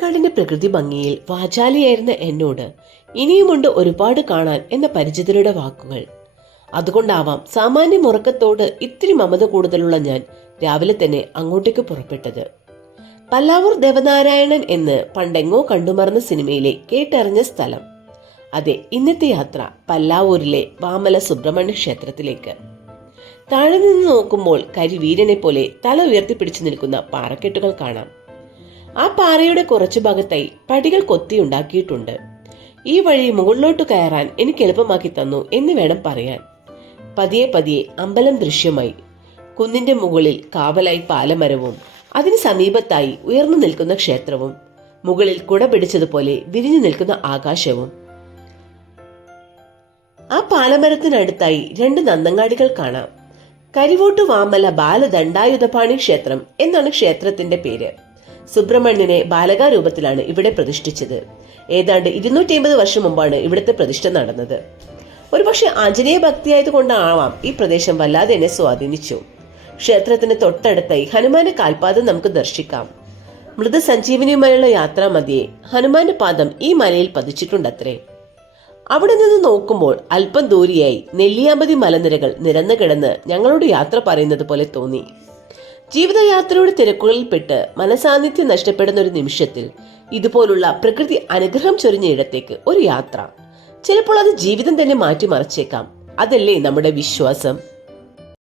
കാടിന്റെ പ്രകൃതി ഭംഗിയിൽ വാചാലിയായിരുന്ന എന്നോട് ഇനിയുമുണ്ട് ഒരുപാട് കാണാൻ എന്ന പരിചിതരുടെ വാക്കുകൾ. അതുകൊണ്ടാവാം സാമാന്യ ഉറക്കത്തോട് ഇത്തിരി മമത കൂടുതലുള്ള ഞാൻ രാവിലെ തന്നെ അങ്ങോട്ടേക്ക് പുറപ്പെട്ടത്. പല്ലാവൂർ ദേവനാരായണൻ എന്ന് പണ്ടെങ്ങോ കണ്ടുമറന്ന സിനിമയിലെ കേട്ടറിഞ്ഞ സ്ഥലം. അതെ, ഇന്നത്തെ യാത്ര പല്ലാവൂരിലെ വാമല സുബ്രഹ്മണ്യ ക്ഷേത്രത്തിലേക്ക്. താഴെ നിന്ന് നോക്കുമ്പോൾ കരിവീരനെ പോലെ തല ഉയർത്തിപ്പിടിച്ചു നിൽക്കുന്ന പാറക്കെട്ടുകൾ കാണാം. ആ പാറയുടെ കുറച്ചു ഭാഗത്തായി പടികൾ കൊത്തിയുണ്ടാക്കിയിട്ടുണ്ട്. ഈ വഴി മുകളിലോട്ട് കയറാൻ എനിക്ക് എളുപ്പമാക്കി തന്നു എന്ന് വേണം പറയാൻ. പതിയെ പതിയെ അമ്പലം ദൃശ്യമായി. കുന്നിന്റെ മുകളിൽ കാവലായി പാലമരവും അതിന് സമീപത്തായി ഉയർന്നു നിൽക്കുന്ന ക്ഷേത്രവും മുകളിൽ കുട പിടിച്ചതുപോലെ വിരിഞ്ഞു നിൽക്കുന്ന ആകാശവും. ആ പാലമരത്തിനടുത്തായി 2 നന്ദങ്ങാടികൾ കാണാം. കരിവോട്ട് വാമല ബാലദണ്ഡായുധപാണി ക്ഷേത്രം എന്നാണ് ക്ഷേത്രത്തിന്റെ പേര്. സുബ്രഹ്മണ്യനെ ബാലകാരൂപത്തിലാണ് ഇവിടെ പ്രതിഷ്ഠിച്ചത്. ഏതാണ്ട് 250 വർഷം മുമ്പാണ് ഇവിടുത്തെ പ്രതിഷ്ഠ നടന്നത്. ഒരുപക്ഷെ ആഞ്ജനേയ ഭക്തിയായതുകൊണ്ടാവാം ഈ പ്രദേശം വല്ലാതെ എന്നെ സ്വാധീനിച്ചു. ക്ഷേത്രത്തിന് തൊട്ടടുത്തായി ഹനുമാന്റെ കാൽപാദം നമുക്ക് ദർശിക്കാം. മൃതസഞ്ജീവനിയുമായുള്ള യാത്രാമധ്യേ ഹനുമാന്റെ പാദം ഈ മലയിൽ പതിച്ചിട്ടുണ്ടത്രേ. അവിടെ നിന്ന് നോക്കുമ്പോൾ അല്പം ദൂരെയായി നെല്ലിയാമ്പതി മലനിരകൾ നിരന്നു കിടന്ന് ഞങ്ങളോട് യാത്ര പറയുന്നത് പോലെ തോന്നി. ജീവിതയാത്രയുടെ തിരക്കുകളിൽപ്പെട്ട് മനസാന്നിധ്യം നഷ്ടപ്പെടുന്ന ഒരു നിമിഷത്തിൽ ഇതുപോലുള്ള പ്രകൃതി അനുഗ്രഹം ചൊരിഞ്ഞ ഇടത്തേക്ക് ഒരു യാത്ര, ചിലപ്പോൾ അത് ജീവിതം തന്നെ മാറ്റിമറിച്ചേക്കാം. അതല്ലേ നമ്മുടെ വിശ്വാസം.